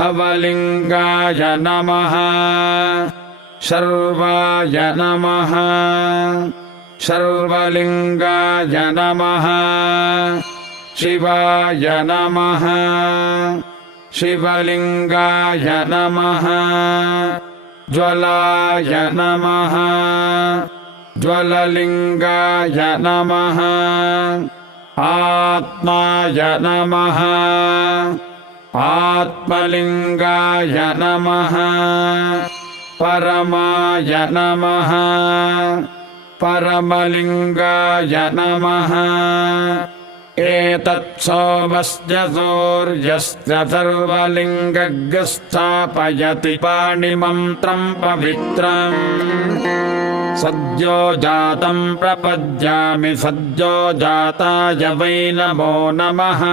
भवलिङ्गाय नमः सर्वाय नमः सर्वलिङ्गाय नमः शिवाय नमः शिवलिङ्गाय नमः ज्वलाय नमः ज्वललिङ्गाय नमः आत्माय नमः आत्मलिङ्गाय नमः परमाय नमः परमलिङ्गाय नमः एतत् सोमस्य सूर्यस्य सर्वलिङ्गज्ञ स्थापयति पाणिमन्त्रं पवित्रम् सद्यो जातं प्रपद्यामि सद्यो जाताय वै नमो नमः।